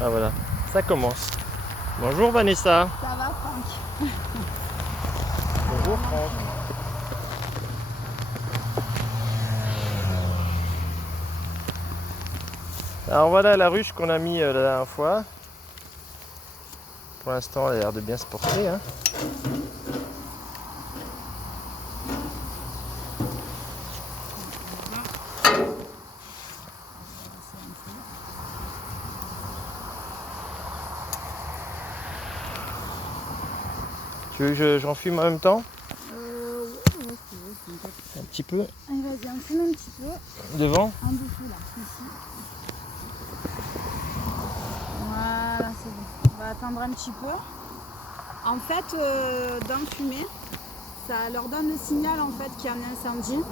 Ah voilà, ça commence. Bonjour Vanessa. Ça va, Franck? Bonjour Franck. Alors voilà la ruche qu'on a mis la dernière fois. Pour l'instant elle a l'air de bien se porter. Hein. Tu veux que j'en fume en même temps? Ouais, si tu veux, t'inquiète. Un petit peu. Allez, vas-y, on fume un petit peu. Devant? En dessous, là, ici. Voilà, c'est bon. On va attendre un petit peu. En fait, dans le fumet, ça leur donne le signal en fait qu'il y a un incendie.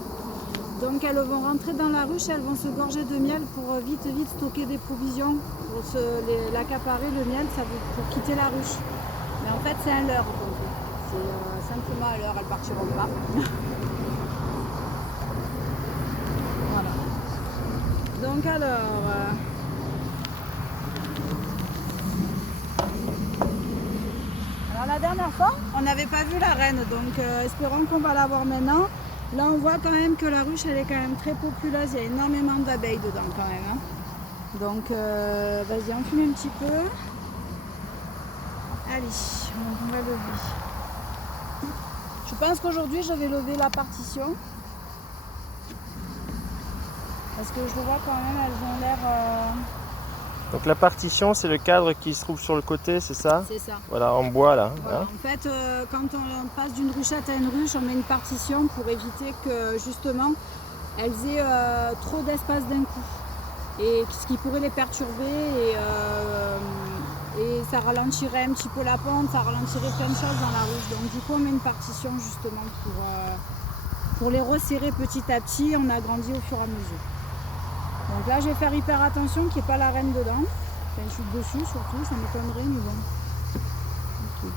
Donc elles vont rentrer dans la ruche, elles vont se gorger de miel pour vite stocker des provisions, pour l'accaparer, le miel, pour quitter la ruche. Mais en fait c'est un leurre, c'est simplement un leurre, elles partiront pas. Voilà. Donc alors... Alors la dernière fois, on n'avait pas vu la reine, donc espérons qu'on va la voir maintenant. Là on voit quand même que la ruche elle est quand même très populeuse, il y a énormément d'abeilles dedans quand même. Hein. Donc vas-y, on fume un petit peu. Allez, on va lever. Je pense qu'aujourd'hui je vais lever la partition. Parce que je vois quand même, elles ont l'air... Donc la partition c'est le cadre qui se trouve sur le côté, c'est ça? C'est ça. Voilà, en bois là. Voilà. Hein. En fait, quand on passe d'une ruchette à une ruche, on met une partition pour éviter que justement elles aient trop d'espace d'un coup. Et ce qui pourrait les perturber et ça ralentirait un petit peu la pente, ça ralentirait plein de choses dans la ruche. Donc du coup on met une partition justement pour les resserrer petit à petit, on agrandit au fur et à mesure. Donc là je vais faire hyper attention qu'il n'y ait pas la reine dedans. Enfin, je suis dessus surtout, ça m'étonnerait mais bon. Okay.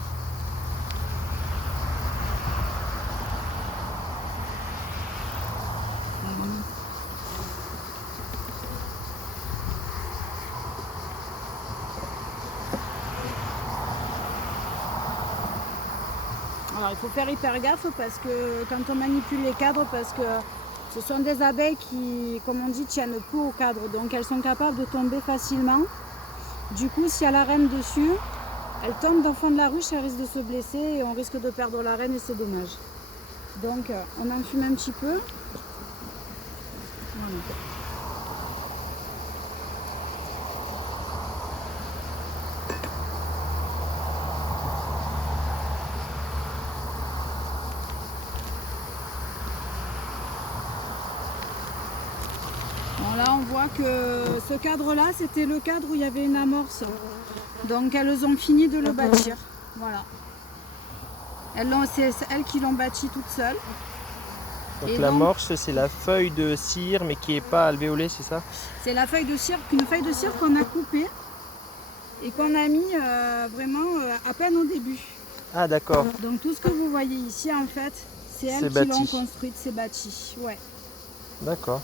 Alors il faut faire hyper gaffe parce que quand on manipule les cadres, parce que ce sont des abeilles qui, comme on dit, tiennent peu au cadre, donc elles sont capables de tomber facilement. Du coup, s'il y a la reine dessus, elle tombe dans le fond de la ruche, elle risque de se blesser et on risque de perdre la reine et c'est dommage. Donc on en fume un petit peu. Voilà. Bon, là on voit que ce cadre là c'était le cadre où il y avait une amorce, donc elles ont fini de le bâtir, voilà, c'est elles qui l'ont bâti toutes seules. Donc l'amorce c'est la feuille de cire mais qui n'est pas alvéolée, c'est ça? C'est la feuille de cire, une feuille de cire qu'on a coupée et qu'on a mis vraiment à peine au début. Ah d'accord. Donc tout ce que vous voyez ici en fait c'est elles qui l'ont construite, c'est bâti, ouais. D'accord.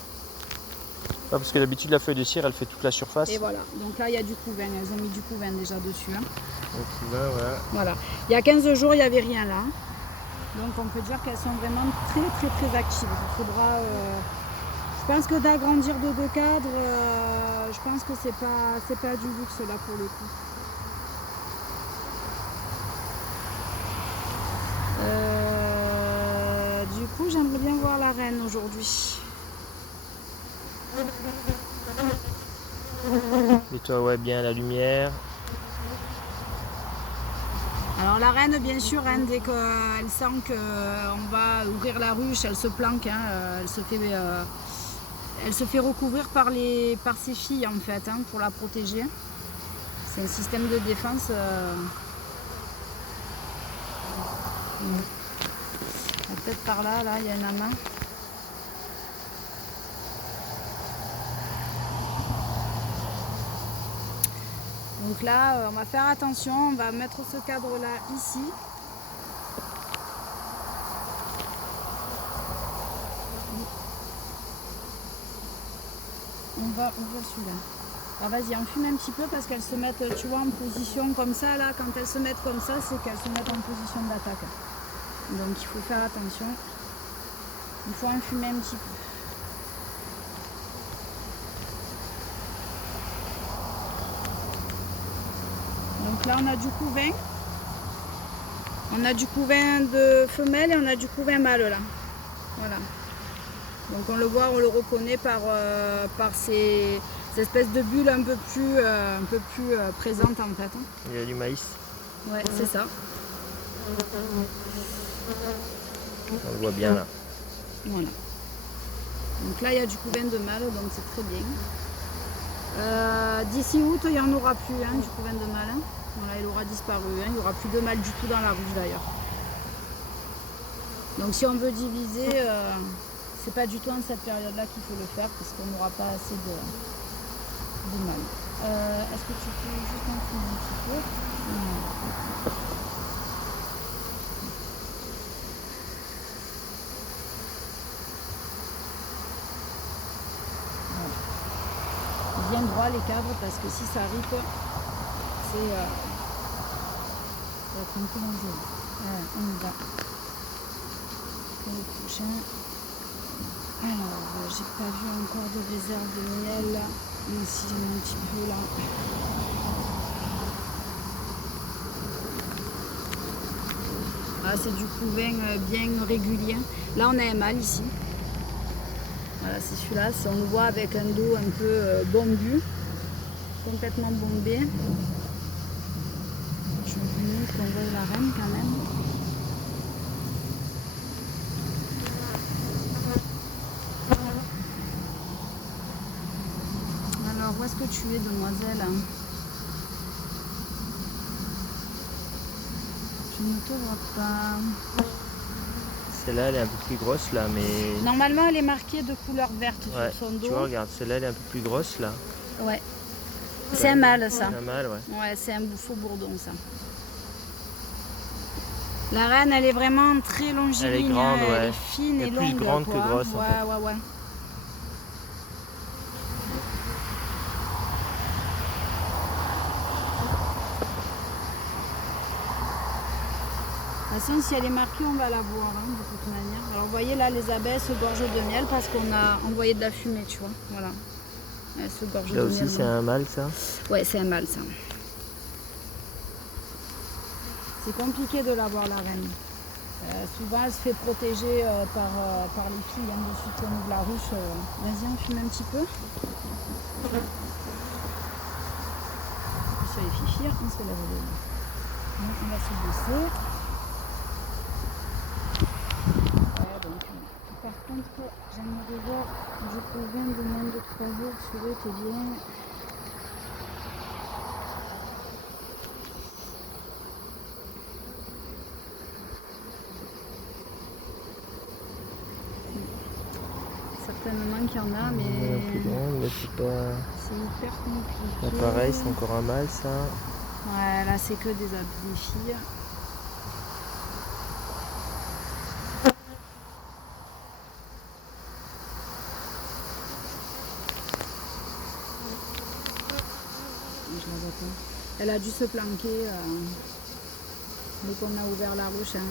Ah, parce que d'habitude la feuille de cire elle fait toute la surface. Et voilà, donc là il y a du couvain, elles ont mis du couvain déjà dessus. Hein. Le couvain, voilà. Voilà, il y a 15 jours il n'y avait rien là. Donc on peut dire qu'elles sont vraiment très actives. Il faudra, je pense que d'agrandir de 2 cadres, je pense que c'est pas du luxe là pour le coup. Du coup j'aimerais bien voir la reine aujourd'hui. Et toi, ouais, bien la lumière. Alors la reine, bien sûr, hein, dès qu'elle sent qu'on va ouvrir la ruche, elle se planque, hein, elle se fait recouvrir par ses filles en fait, hein, pour la protéger. C'est un système de défense. Peut-être par là, il y a un amas. Donc là, on va faire attention, on va mettre ce cadre-là ici. On va ouvrir celui-là. Alors vas-y, on fume un petit peu parce qu'elles se mettent, tu vois, en position comme ça, là. Quand elles se mettent comme ça, c'est qu'elles se mettent en position d'attaque. Donc il faut faire attention. Il faut en fumer un petit peu. Donc là, on a du couvain. On a du couvain de femelle et on a du couvain mâle, là. Voilà. Donc on le voit, on le reconnaît par ces espèces de bulles un peu plus présentes en fait. Il y a du maïs. Ouais, c'est ça. On le voit bien là. Voilà. Donc là il y a du couvain de mâle, donc c'est très bien. D'ici août, il n'y en aura plus hein, du couvain de mâle. Hein. Voilà, il aura disparu. Hein. Il n'y aura plus de mâle du tout dans la ruche d'ailleurs. Donc si on veut diviser, c'est pas du tout en cette période-là qu'il faut le faire parce qu'on n'aura pas assez de mâle. Est-ce que tu peux juste en fumer un petit peu? Voilà. Bien droit les cadres parce que si ça ripe, ça va être un peu dangereux. Voilà, on y va. Le prochain. Alors, j'ai pas vu encore de réserve de miel là, même si j'en ai un petit peu là. Ah, c'est du couvain bien régulier. Là, on a un mâle ici. Voilà, c'est celui-là. On le voit avec un dos un peu bombu, complètement bombé. Je vais qu'on voit la reine quand même. Alors, où est-ce que tu es, demoiselle? Je ne te vois pas. Celle-là, elle est un peu plus grosse là, mais... Normalement, elle est marquée de couleur verte Ouais, sur son dos. tu vois, regarde, celle-là, elle est un peu plus grosse là. Ouais. C'est un mâle, ça. C'est un mâle, ouais. Ouais, c'est un faux bourdon, ça. La reine, elle est vraiment très longiligne. Elle est grande, ouais. Elle est fine et longue. Plus grande que grosse, ouais, en fait. Ouais. De toute façon, si elle est marquée, on va la voir, hein, de toute manière. Alors, vous voyez, là, les abeilles se gorgent de miel parce qu'on a envoyé de la fumée, tu vois. Voilà. Elles se gorgent de Là miel. aussi, c'est un mâle, ça? Ouais, c'est un mâle, ça. C'est compliqué de la voir, la reine. Souvent, elle se fait protéger par les filles hein, de suite au niveau de la ruche. Vas-y, on fume un petit peu. Sur les fichiers, on se lève les mains. On va se baisser. Ouais, donc, par contre, j'aimerais voir du couvain de moins de 3 jours sur eux, t'es bien. Certainement qu'il y en a, mais c'est pas... c'est hyper compliqué. Là, pareil, c'est encore un mâle, ça. Ouais, là, c'est que des filles. Je la vois pas. Elle a dû se planquer. Dès qu'on a ouvert la ruche, hein,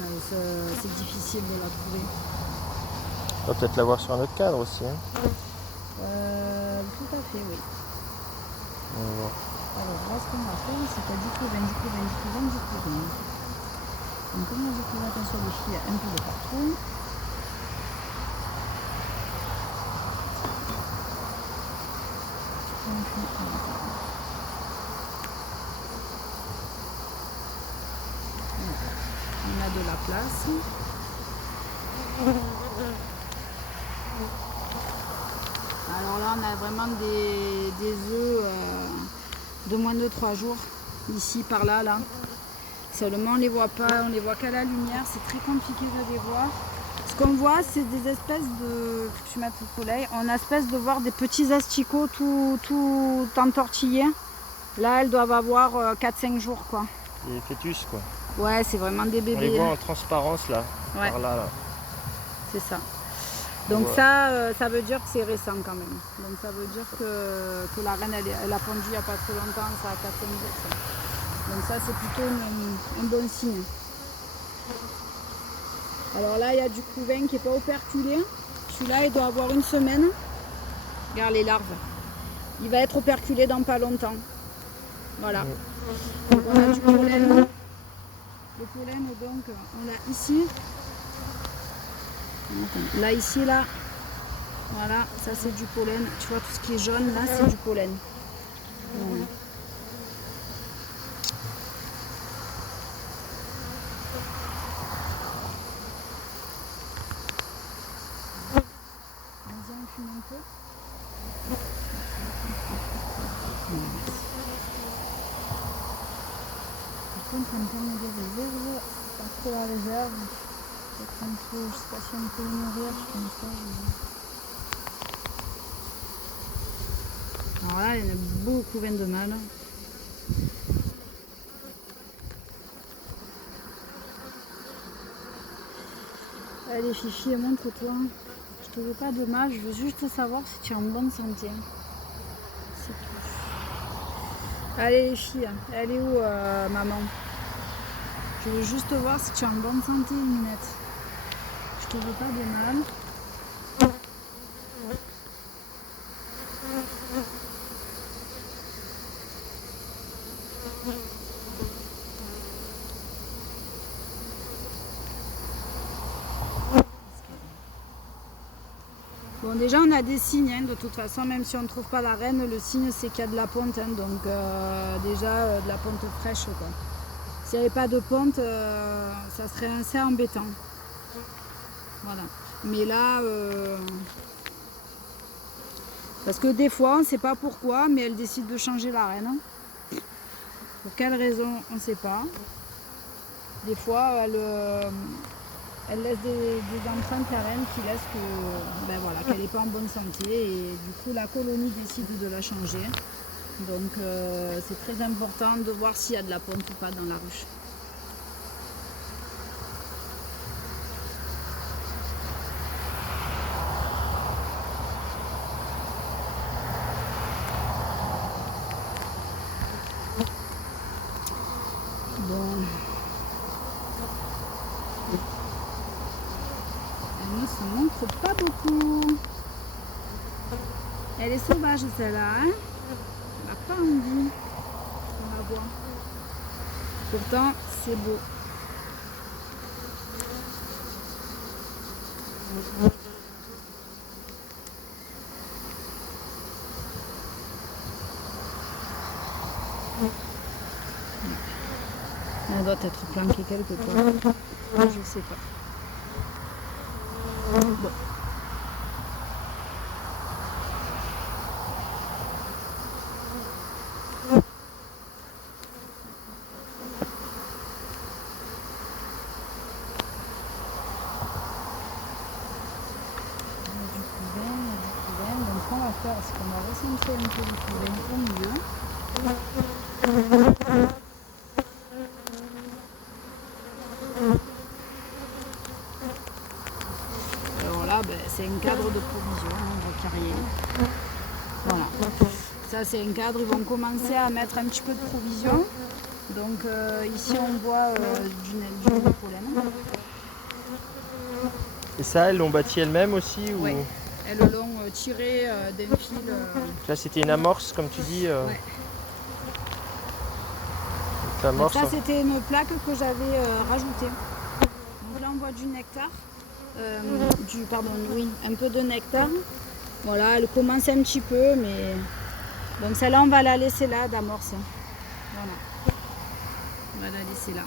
c'est difficile de la trouver. On va peut-être la voir sur un autre cadre aussi. Hein. Tout à fait, oui. On va voir. Alors là, ce qu'on va faire, c'est qu'il y a du couvain. Donc on a découvert attention les filles un peu de partout. On a de la place. Alors là, on a vraiment des œufs de moins de 3 jours, ici, par là, là. Seulement, on les voit pas, on les voit qu'à la lumière, c'est très compliqué de les voir. Ce qu'on voit, c'est des espèces de... Faut que tu mettes le soleil. On a espèce de voir des petits asticots tout entortillés. Là, elles doivent avoir 4-5 jours, quoi. Des fœtus, quoi. Ouais, c'est vraiment des bébés. On les voit en transparence, là. Ouais. Par là, là. C'est ça. Donc Ouais. ça veut dire que c'est récent quand même. Donc ça veut dire que la reine elle a pondu il n'y a pas très longtemps, ça a 4-5 jours. Ça. Donc ça c'est plutôt un bon signe. Alors là il y a du couvain qui n'est pas operculé. Celui-là il doit avoir une semaine. Regarde les larves. Il va être operculé dans pas longtemps. Voilà. Donc on a du pollen. Le pollen donc on l'a ici. Là ici là. Voilà, ça c'est du pollen. Tu vois tout ce qui est jaune là c'est du pollen. Voilà. Vas-y, on fume un peu. Par contre, en termes de réserve, pas trop la réserve. Peut-être un peu, je sais pas si on peut le nourrir, je pense pas. Alors là, il y en a beaucoup 22 mâles. Allez Fifi, montre-toi. Je te veux pas de mal, je veux juste savoir si tu es en bonne santé. C'est tout. Allez les filles, elle est où maman? Je veux juste voir si tu es en bonne santé, Minette. Je te veux pas de mal. Bon déjà on a des signes hein, de toute façon, même si on ne trouve pas la reine, le signe c'est qu'il y a de la ponte, hein, donc déjà de la ponte fraîche quoi. S'il n'y avait pas de ponte, ça serait assez embêtant. Voilà. Mais là, parce que des fois, on ne sait pas pourquoi, mais elle décide de changer la reine. Pour quelle raison, on ne sait pas. Des fois, elle laisse des empreintes à reine qui laissent que, ben voilà, qu'elle n'est pas en bonne santé. Et du coup, la colonie décide de la changer. Donc, c'est très important de voir s'il y a de la ponte ou pas dans la ruche. Bon. Elle ne se montre pas beaucoup. Elle est sauvage celle-là, hein? Elle n'a pas envie. On la voit. Pourtant, c'est beau. Elle doit être planquée quelque part. Je sais pas. Bon. Donc ce qu'on va faire, c'est qu'on va recentrer un peu du couvain au milieu. Alors là, ben, c'est un cadre de provision, on voit qu'il n'y a rien. Voilà. Ça c'est un cadre, ils vont commencer à mettre un petit peu de provision. Donc ici on voit du pollen. Et ça, elles l'ont bâti elles-mêmes aussi ou... Ouais. Elles l'ont tiré d'un fil. Là, c'était une amorce, comme tu dis. Ouais. Donc ça, c'était une plaque que j'avais rajoutée. Donc là, on voit du nectar. Un peu de nectar. Voilà, elle commence un petit peu, mais... Donc celle-là, on va la laisser là, d'amorce. Voilà. On va la laisser là.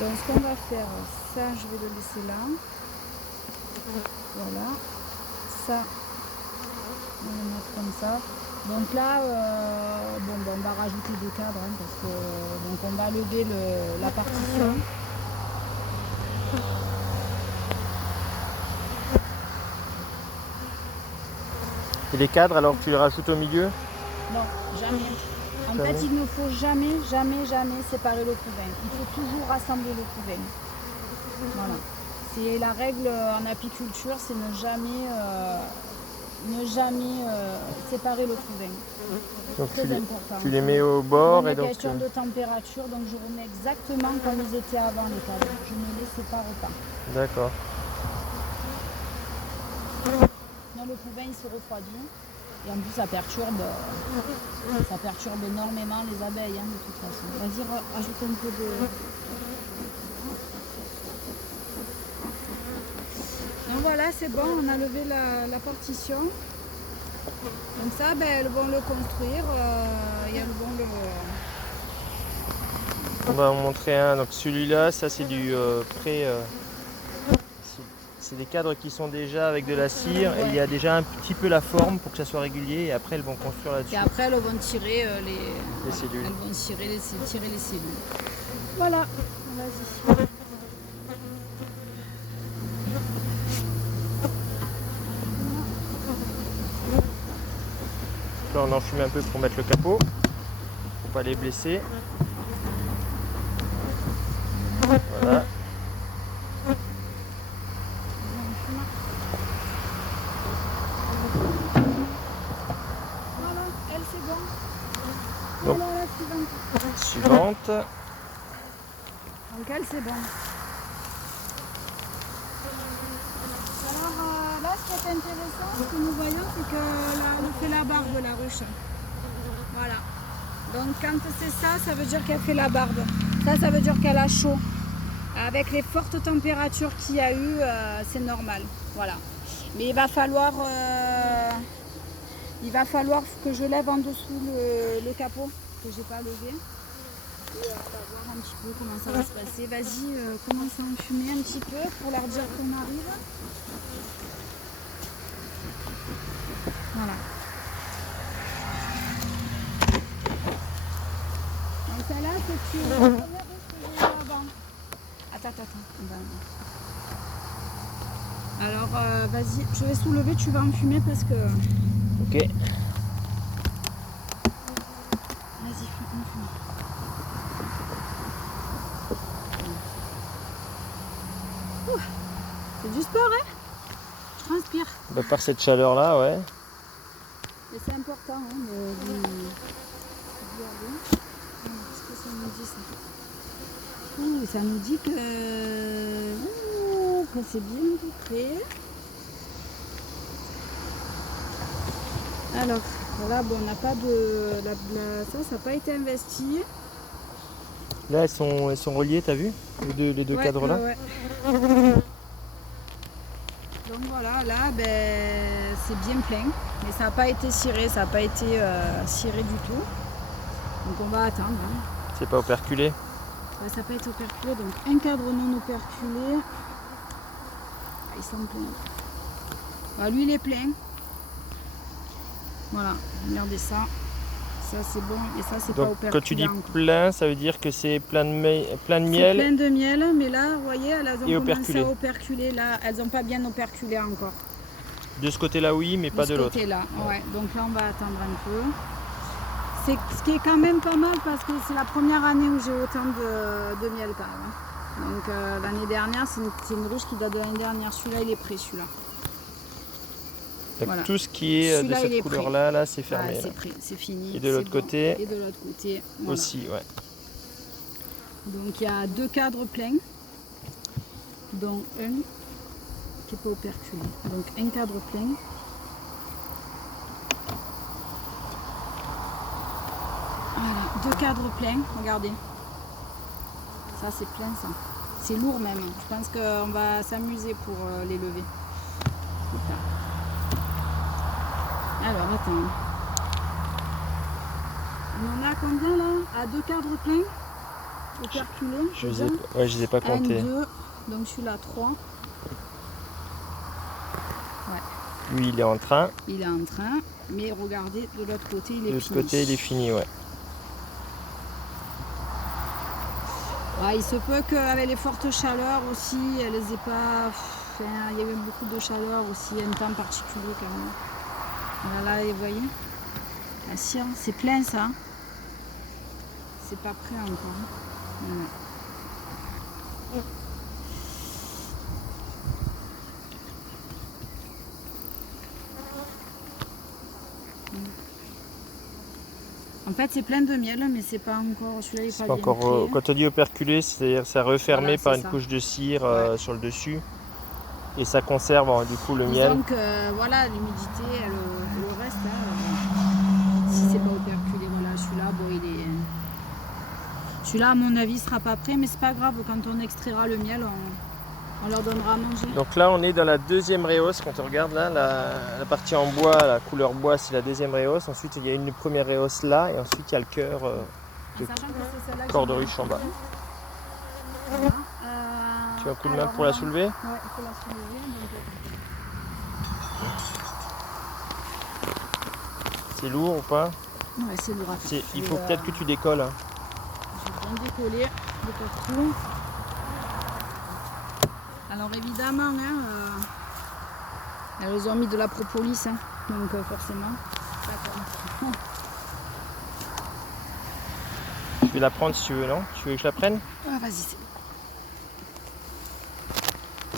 Donc ce qu'on va faire, ça, je vais le laisser là. Voilà. Ça, on va le mettre comme ça. Donc là, on va rajouter des cadres, hein, parce que donc on va lever la partition. Et les cadres, alors tu les rajoutes au milieu? Non, jamais. En fait, il ne faut jamais séparer le couvain. Il faut toujours rassembler le couvain. Voilà. C'est la règle en apiculture, c'est ne jamais séparer le couvain. Donc Très important. tu les mets au bord Pour et une donc question de température, donc je remets exactement comme ils étaient avant les cadres. Je ne les sépare pas. d'accord. Sinon le couvain il se refroidit et en plus ça perturbe énormément les abeilles de toute façon. Vas-y, ajoute un peu de... Donc voilà, c'est bon, on a levé la partition. Donc ça, elles vont le construire et elles vont le... On va en montrer un. Donc celui-là, ça c'est du c'est des cadres qui sont déjà avec de la cire. Et il y a déjà un petit peu la forme pour que ça soit régulier. Et après, elles vont construire là-dessus. Et après, elles vont tirer les cellules. Elles vont tirer les cellules. Voilà, vas-y. Là, on enfume un peu pour mettre le capot, pour pas les blesser. Voilà. Voilà, elle c'est bon. Donc, voilà la suivante. Donc elle c'est bon. Alors là ce qui est intéressant, ce que nous voyons, c'est que là on fait la barbe de la ruche. Voilà. Donc quand c'est ça, ça veut dire qu'elle fait la barbe. Ça veut dire qu'elle a chaud. Avec les fortes températures qu'il y a eu, c'est normal. Voilà. Mais il va falloir que je lève en dessous le capot que j'ai pas levé. Et on va voir un petit peu comment ça va se passer. Vas-y, commence à enfumer un petit peu pour leur dire qu'on arrive. Voilà. Donc celle-là, c'est la première chose que j'ai eu avant. Attends. Alors, vas-y, je vais soulever, tu vas enfumer parce que... Ok. Vas-y, enfume. C'est du sport, hein? Je transpire. Bah, par cette chaleur-là, ouais. Et c'est important, hein, de regarder. Qu'est-ce que ça nous dit, ça? Ça nous dit que c'est bien tout prêt. Alors, voilà, bon, on n'a pas de... ça n'a pas été investi. Là, elles sont reliées, t'as vu? Les deux cadres là. Ouais. Donc voilà, là, c'est bien plein. Mais ça n'a pas été ciré, ça n'a pas été ciré du tout. Donc on va attendre. Hein. C'est pas operculé? Ça n'a pas été operculé, donc un cadre non operculé. Ah, ils sont pleins. Ah, lui, il est plein. Voilà, regardez ça. Ça c'est bon et ça c'est pas operculé. Quand tu dis encore. plein, ça veut dire que c'est plein de miel. Plein de miel, mais là, vous voyez, elles ont commencé à operculer. Là, elles n'ont pas bien operculé encore. De ce côté-là, oui, mais pas de l'autre. De ce côté-là, ouais. Donc là, on va attendre un peu. C'est ce qui est quand même pas mal parce que c'est la première année où j'ai autant de miel quand même. Donc l'année dernière, c'est une ruche qui date de l'année dernière. Celui-là, il est prêt, celui-là. Voilà. Tout ce qui est de cette couleur-là, là, c'est fermé. Ah, c'est prêt, c'est fini. Et de l'autre côté, voilà. aussi, ouais. Donc il y a 2 cadres pleins, dont un qui n'est pas operculé. Donc un cadre plein. Voilà, 2 cadres pleins, regardez. Ça c'est plein ça. C'est lourd même. Je pense qu'on va s'amuser pour les lever. Super. Alors attends. On en a combien là? À 2 cadres pleins operculés. Je les ai pas comptés. 1, 2, donc celui-là 3. Ouais. Lui il est en train. Il est en train, mais regardez, de l'autre côté il est fini. De l'autre côté il est fini, ouais. Ouais, il se peut qu'avec les fortes chaleurs aussi, elles aient pas. Enfin, il y avait beaucoup de chaleur aussi, un temps particulier quand même. Voilà, vous voyez, la cire, c'est plein ça. C'est pas prêt encore. Ouais. En fait, c'est plein de miel, mais c'est pas encore. Celui-là, il est C'est pas pas bien encore, pris. quand on dit operculé, c'est-à-dire c'est refermé Voilà, par c'est une ça. couche de cire Ouais. sur le dessus. Et ça conserve du coup le miel. Disons que voilà, l'humidité, elle reste. Hein, si c'est pas operculé, voilà, celui-là, bon, il est. Celui-là, à mon avis, sera pas prêt, mais c'est pas grave. Quand on extraira le miel, on leur donnera à manger. Donc là, on est dans la deuxième réhausse. Quand on regarde là, la partie en bois, la couleur bois, c'est la deuxième réhausse. Ensuite, il y a une première réhausse là, et ensuite il y a le cœur de Sachant que c'est celle-là que corps de j'ai ruche en bas. Voilà. Tu as un coup de main pour la soulever? Ouais, il faut la soulever. C'est lourd ou pas? Ouais, c'est lourd. Il faut peut-être que tu décolles. Hein. J'ai bien décollé de partout. Alors évidemment, hein, elles ont mis de la propolis, hein, donc forcément. Je vais la prendre si tu veux, non? Tu veux que je la prenne? Ah, vas-y, c'est bon.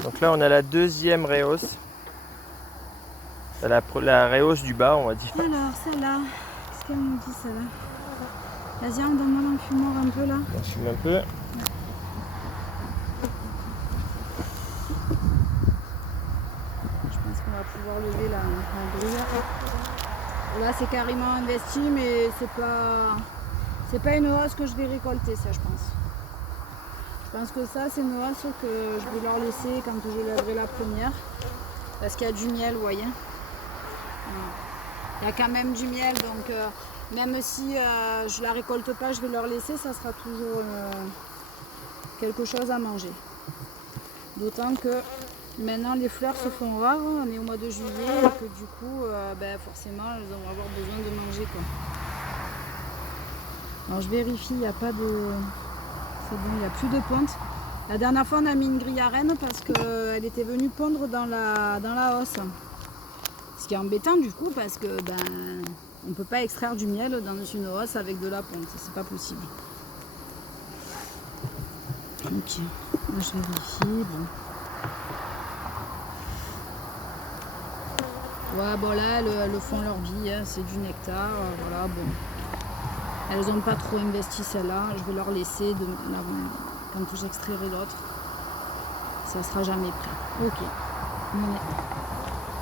Donc là, on a la deuxième réhausse. La réhausse du bas, on va dire. Alors, celle-là, qu'est-ce qu'elle nous dit, celle-là? Vas-y, donne-moi l'enfumoir un peu là. On fume un peu. Je pense qu'on va pouvoir lever la grille. Là, c'est carrément investi, mais c'est pas une hausse que je vais récolter, ça, je pense. Je pense que ça, c'est une hausse que je vais leur laisser quand je lèverai la première. Parce qu'il y a du miel, vous voyez. Il y a quand même du miel, donc même si je la récolte pas, je vais leur laisser, ça sera toujours quelque chose à manger. D'autant que maintenant les fleurs se font rares, on est au mois de juillet et que du coup, forcément, elles vont avoir besoin de manger, quoi. Alors je vérifie, il n'y a pas de... C'est bon, il n'y a plus de ponte. La dernière fois, on a mis une grille à reine parce qu'elle était venue pondre dans la hausse. Ce qui est embêtant du coup parce que on ne peut pas extraire du miel dans une hausse avec de la ponte, c'est pas possible. Ok, là je vérifie. Bon. Ouais, bon là elles font leur vie, hein, c'est du nectar, voilà, bon. Elles n'ont pas trop investi celle-là, je vais leur laisser quand j'extrairai l'autre. Ça sera jamais prêt. Ok.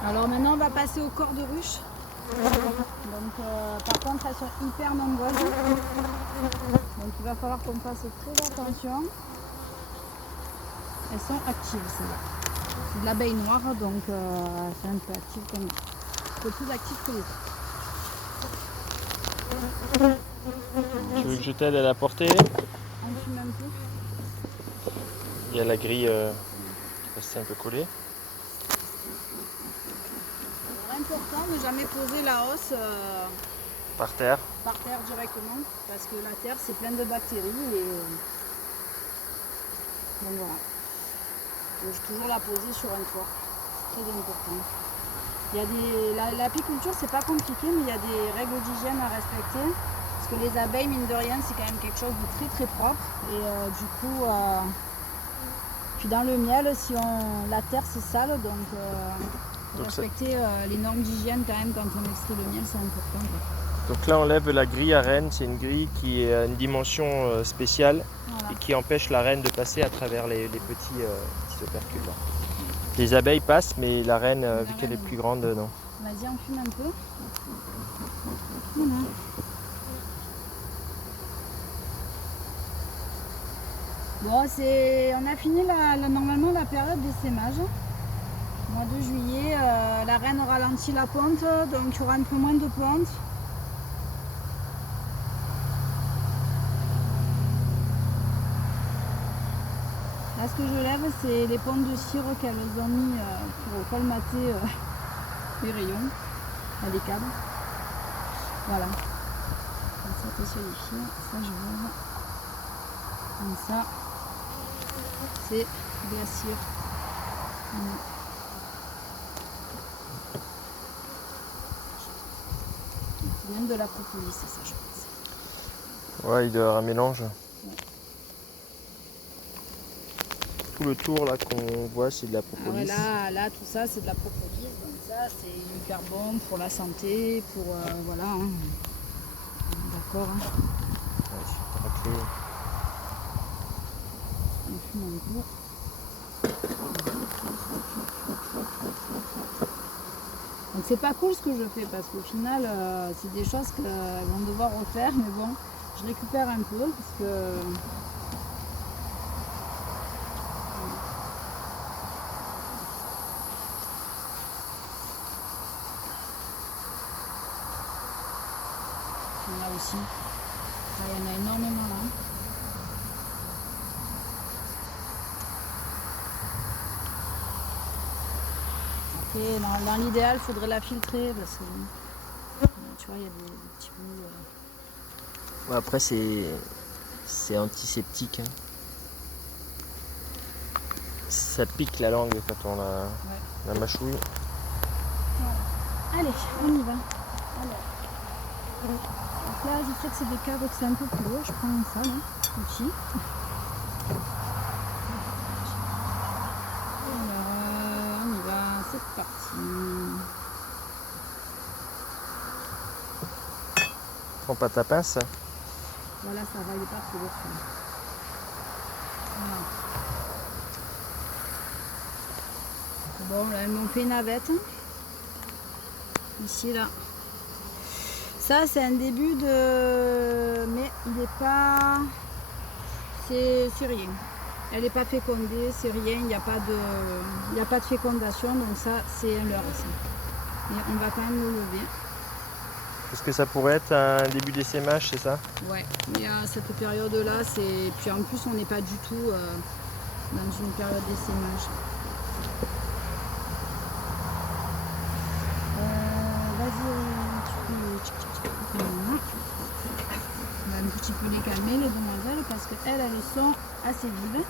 Alors maintenant on va passer au corps de ruche. Donc par contre elles sont hyper nombreuses. Donc il va falloir qu'on fasse très attention. Elles sont actives celles-là. C'est de l'abeille noire, donc c'est un peu active comme un peu plus active que les autres. Tu veux que je t'aide à la porter? On fume un peu. Il y a la grille qui reste un peu collée. Important de jamais poser la hausse Par terre directement parce que la terre c'est plein de bactéries et donc voilà. Il faut toujours la poser sur un toit, c'est très important. Il y a l'apiculture c'est pas compliqué mais il y a des règles d'hygiène à respecter parce que les abeilles mine de rien c'est quand même quelque chose de très très propre et du coup puis dans le miel si la terre c'est sale donc respecter les normes d'hygiène quand même quand on extrait le miel, c'est important. Donc là on lève la grille à reine, c'est une grille qui a une dimension spéciale Voilà. et qui empêche la reine de passer à travers les petits opercules. Là. Les abeilles passent mais la reine, vu qu'elle est plus grande, non. Vas-y, on fume un peu. Voilà. Bon, on a fini normalement la période d'essaimage. Mois de juillet, la reine ralentit la ponte, donc il y aura un peu moins de ponte. Là, ce que je lève, c'est les pontes de cire qu'elles ont mis pour colmater les rayons, les câbles. Voilà. Comme ça, c'est solidifié. Ça, je lève. Comme ça, c'est de la cire. C'est même de la propolis, ça, je pense. Ouais, il doit y avoir un mélange. Ouais. Tout le tour là qu'on voit, c'est de la propolis. Ah ouais, là, tout ça, c'est de la propolis. Donc ça, c'est hyper bon pour la santé, pour voilà. Hein. encore. Hein. Ouais, super raclé. On fume un peu. Donc c'est pas cool ce que je fais parce qu'au final c'est des choses qu'elles vont devoir refaire, mais bon, je récupère un peu parce que là aussi, là, il y en a énormément là. Après, dans l'idéal, il faudrait la filtrer parce que tu vois, il y a des petits bouts. Ouais, après, c'est antiseptique. Hein. Ça pique la langue quand on la mâchouille. Allez, on y va. Alors. Donc là, je sais que c'est des cadres que c'est un peu plus haut. Je prends ça là, aussi. Alors, on y va, c'est parti. Prends pas ta pince. Voilà, ça va, il est pas trop lourd. Voilà. Bon, là, elles m'ont fait une navette. Ici, là. Ça, c'est un début de... Mais il n'est pas... C'est rien. Elle n'est pas fécondée, c'est rien. Il n'y a pas de fécondation. Donc ça, c'est un leurre. Et on va quand même le lever. Est-ce que ça pourrait être un début d'essaimage, c'est ça? Ouais, mais à cette période-là, c'est... Puis en plus, on n'est pas du tout dans une période d'essaimage. Vas-y, tu peux... On va un petit peu les calmer, les demoiselles, parce qu'elles, elles sont assez vives.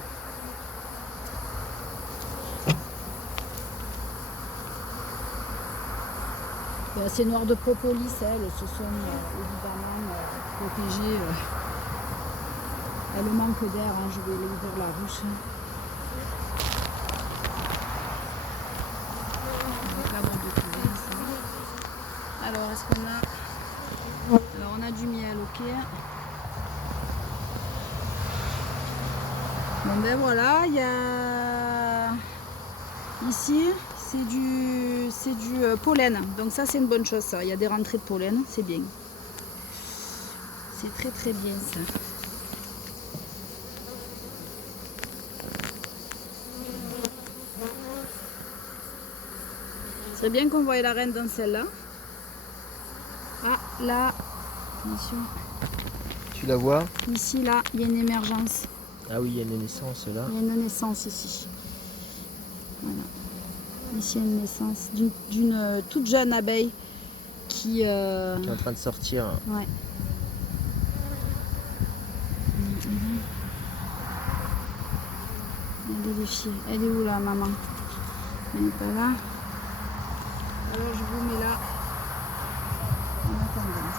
Ces noires de propolis, elles se sont évidemment protégées. Elles manquent d'air, hein. Je vais les ouvrir la ruche. Alors, est-ce qu'on a... Alors, on a du miel, ok. Bon ben voilà, il y a... Ici, c'est du pollen. Donc ça, c'est une bonne chose, ça. Il y a des rentrées de pollen, c'est bien. C'est très très bien, ça. Ce serait bien qu'on voie la reine dans celle-là. Ah, là, attention. Tu la vois? Ici, là, il y a une émergence. Ah oui, il y a une naissance là. Il y a une naissance ici. Voilà. Ici, il y a une naissance d'une toute jeune abeille qui est en train de sortir. Ouais. Elle est défiée. Elle est où là, maman? Elle n'est pas là. Alors, je vous mets là. En attendant.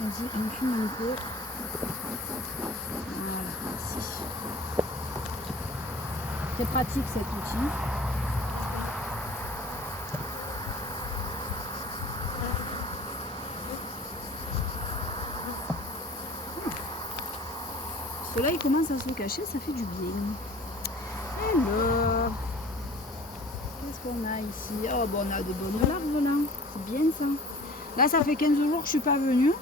Vas-y, on fume un peu. Voilà, merci. C'est pratique cet outil. Le soleil commence à se cacher, ça fait du bien. Alors, qu'est-ce qu'on a ici? Oh, bon, on a de bonnes larves là. C'est bien ça. Là, ça fait 15 jours que je suis pas venue.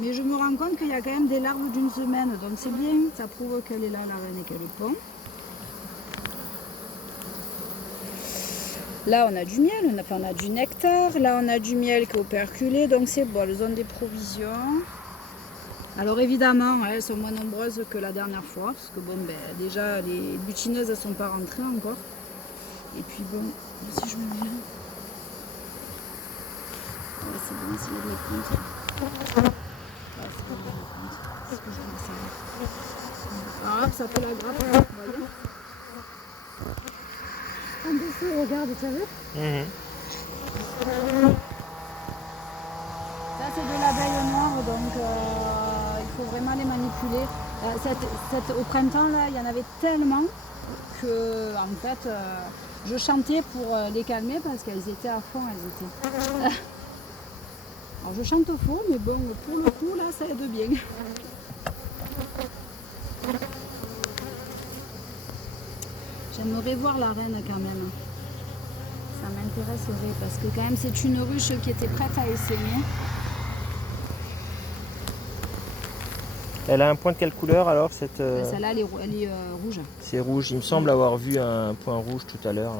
Mais je me rends compte qu'il y a quand même des larves d'une semaine. Donc c'est bien. Ça prouve qu'elle est là, la reine, et qu'elle pond. Là, on a du miel. On a du nectar. Là, on a du miel qui est operculé. Donc c'est bon. Elles ont des provisions. Alors évidemment, elles sont moins nombreuses que la dernière fois. Parce que bon, ben, déjà, les butineuses, elles sont pas rentrées encore. Et puis bon, si je me viens. Ouais, c'est bon, essayer de les compter. C'est ce que je voulais savoir. Alors, ça fait la grappe, vous voyez. En dessous, regarde, tu as vu? Ça, c'est de l'abeille noire, donc il faut vraiment les manipuler. Au printemps, là, il y en avait tellement que, en fait, Je chantais pour les calmer parce qu'elles étaient à fond, elles étaient. Alors je chante faux, mais bon, pour le coup, là, ça aide bien. J'aimerais voir la reine quand même. Ça m'intéresserait parce que quand même c'est une ruche qui était prête à essaimer. Elle a un point de quelle couleur alors cette Celle-là elle est rouge. C'est rouge. Il me semble avoir vu un point rouge tout à l'heure.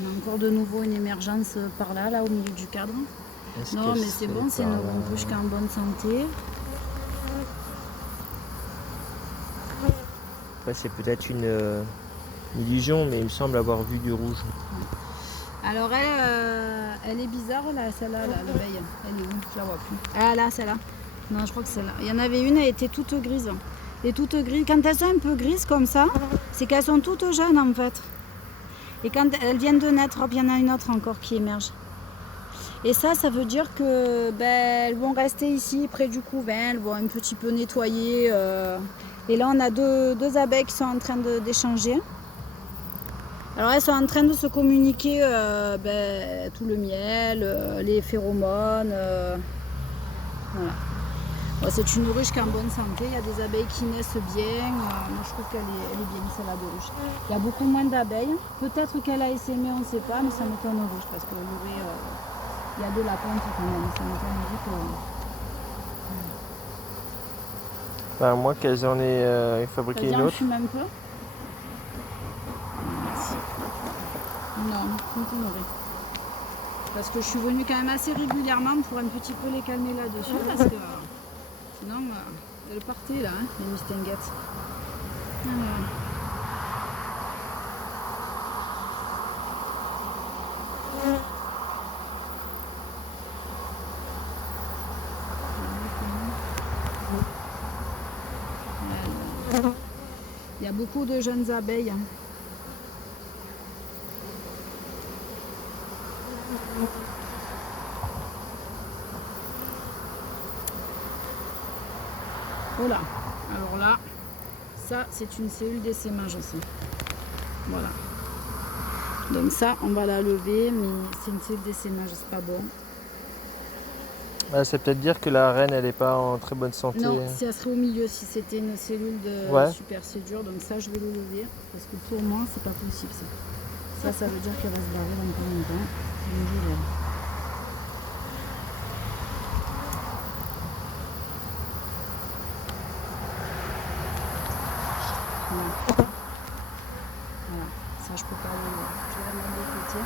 On a encore de nouveau une émergence par là, au milieu du cadre. Non mais c'est bon, c'est une ruche qui est en bonne santé. Après c'est peut-être une illusion, mais il me semble avoir vu du rouge. Alors elle est bizarre là, celle-là, l'abeille. Elle est où? Je la vois plus. Ah là, celle-là. Non, je crois que c'est là. Il y en avait une, elle était toute grise. Et toutes grises. Quand elles sont un peu grises comme ça, c'est qu'elles sont toutes jeunes en fait. Et quand elles viennent de naître, hop, il y en a une autre encore qui émerge. Et ça veut dire que elles vont rester ici près du couvain, elles vont un petit peu nettoyer. Et là, on a deux abeilles qui sont en train d'échanger. Alors elles sont en train de se communiquer tout le miel, les phéromones. Voilà. Bon, c'est une ruche qui est en bonne santé, il y a des abeilles qui naissent bien. Moi je trouve qu'elle est bien celle-là de ruche. Il y a beaucoup moins d'abeilles. Peut-être qu'elle a essaimé, on ne sait pas, mais ça m'étonnerait parce qu'il y a de la ponte quand même. Ça m'étonnerait que. Enfin, moi qu'elles en aient fabriqué une autre. Fume un peu. Non, m'étonnerait. Parce que je suis venue quand même assez régulièrement pour un petit peu les calmer là-dessus. Parce que sinon, elles partaient là, hein, les mistinguettes. Il y a beaucoup de jeunes abeilles. Voilà, alors là, ça c'est une cellule d'essaimage aussi. Voilà. Donc ça, on va la lever, mais c'est une cellule d'essaimage, c'est pas bon. Ouais, c'est peut-être dire que la reine elle n'est pas en très bonne santé. Non, si elle serait au milieu, si c'était une cellule de supercédure, donc ça je vais le lever, parce que pour moi c'est pas possible ça. Ça veut dire qu'elle va se barrer dans pas longtemps. Donc je verrai. Voilà, ça je peux pas je vais remettre de côté.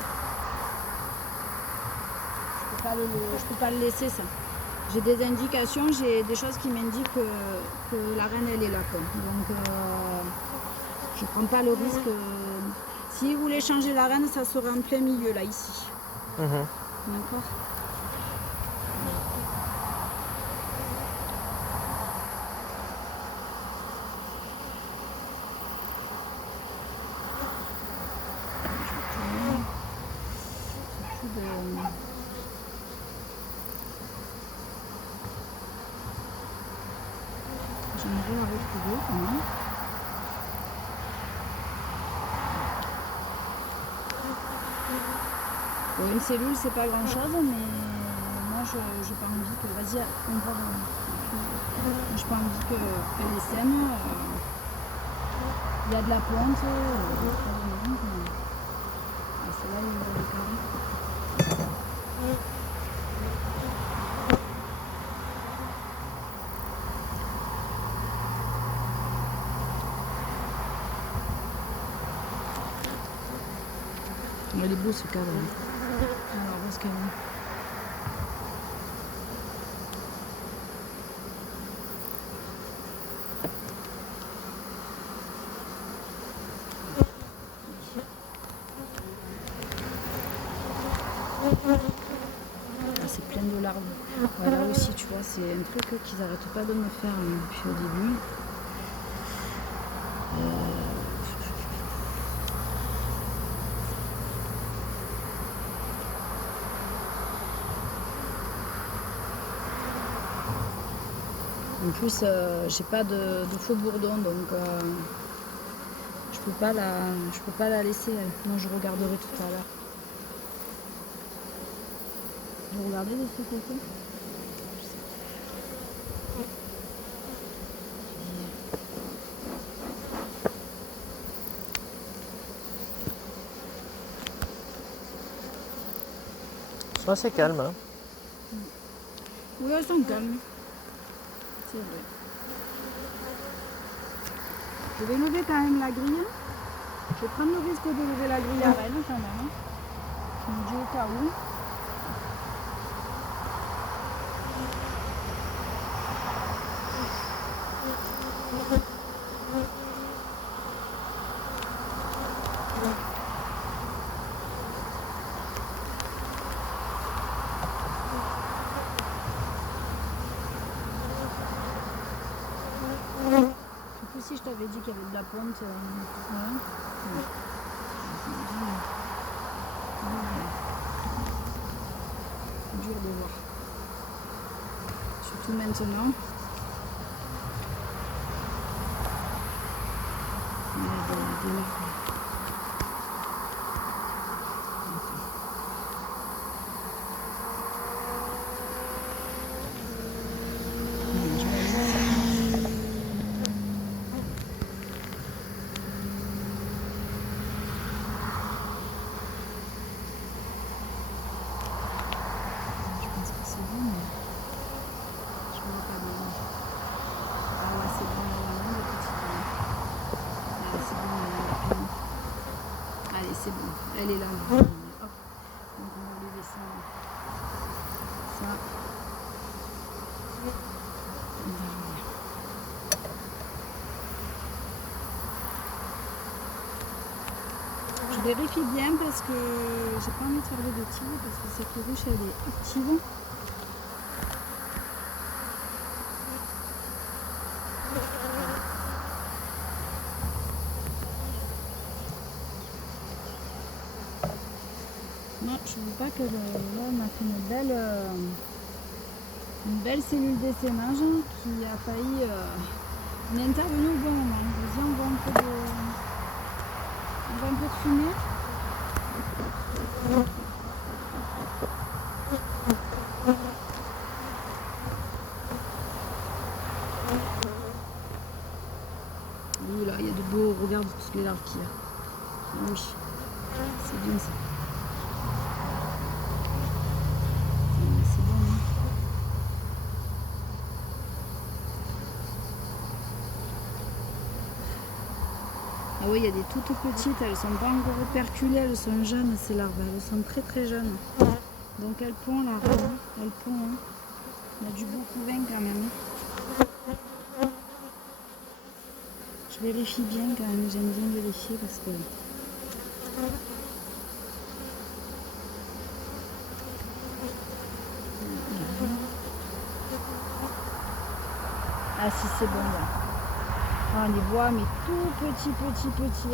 Je peux pas le laisser ça. J'ai des indications, j'ai des choses qui m'indiquent que la reine elle est là quoi. Donc je prends pas le risque. Si vous voulez changer la reine, ça serait en plein milieu là ici. D'accord. J'aimerais la retrouver quand même. Bon, une cellule c'est pas grand chose, mais moi j'ai pas envie que. Vas-y, on va. J'ai pas envie qu'elle essaime. Il y a de la pointe. Celle-là, il y a des carrés. Il est beau ce cadre. Alors, où est-ce qu'elle est? Ah, c'est plein de larves. Voilà aussi, tu vois, c'est un truc qu'ils n'arrêtent pas de me faire depuis le début. En plus, j'ai pas de faux bourdon, donc je je peux pas la laisser, elle. Moi je regarderai tout à l'heure. Vous regardez de ce côté? Ils sont assez calmes. Hein. Oui, elles sont calmes. C'est vrai. Je vais lever quand même la grille. Je vais prendre le risque de lever la grille à Rennes quand même. Je me dis au cas où. Si je t'avais dit qu'il y avait de la ponte, ouais. Dur de voir. Surtout maintenant. Il y a des larves. C'est bon, elle est là. Hop. Donc on va lever ça. Je vérifie bien parce que j'ai pas envie de faire de bêtises parce que cette ruche elle est active. Non, je ne veux pas que là on a fait une belle cellule d'essaimage qui a failli on est intervenu au bon moment. Vas-y, on voit un peu de fumée. Oui, là, il y a de beaux. Regarde toutes les larves qu'il y a. Ah oui, c'est bien ça. C'est bon, hein. Ah oui, il y a des toutes petites, elles sont pas encore operculées, elles sont jeunes ces larves, elles sont très très jeunes. Donc elles pondent la reine, elles pondent. Hein. Il y a du beau couvain quand même. Je vérifie bien quand même, j'aime bien vérifier parce que... Ah si, c'est bon là. Ah, on les voit mais tout petits.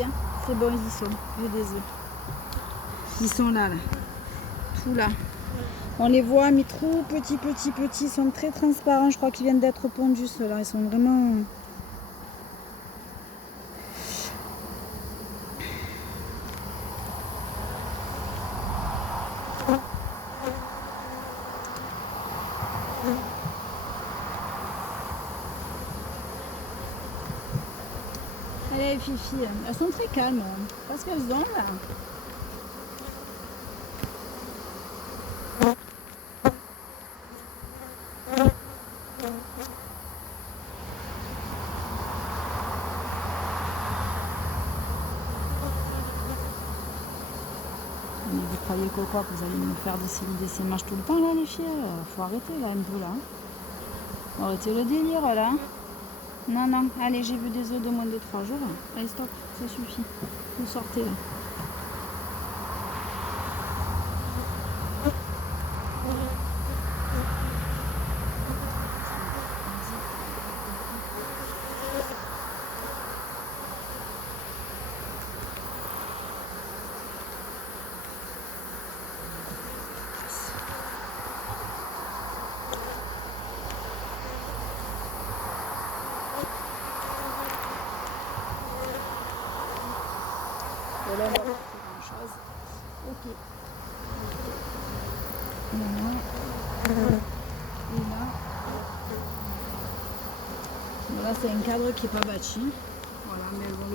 Hein. C'est bon, ils y sont. J'ai des œufs. Ils sont là. Tout là. On les voit mais trop petits. Ils sont très transparents. Je crois qu'ils viennent d'être pondus ceux-là. Ils sont vraiment... Allez Fifi, elles sont très calmes. Parce qu'elles ont là. Mais vous croyez quoi que vous allez me faire des cellules d'essaimage tout le temps là les filles? Faut arrêter là un peu là. Faut arrêter le délire là. Non, allez, j'ai vu des œufs de moins de 3 jours. Allez, stop, ça suffit. Vous sortez là. Là, c'est un cadre qui n'est pas bâti. Voilà, mais elles vont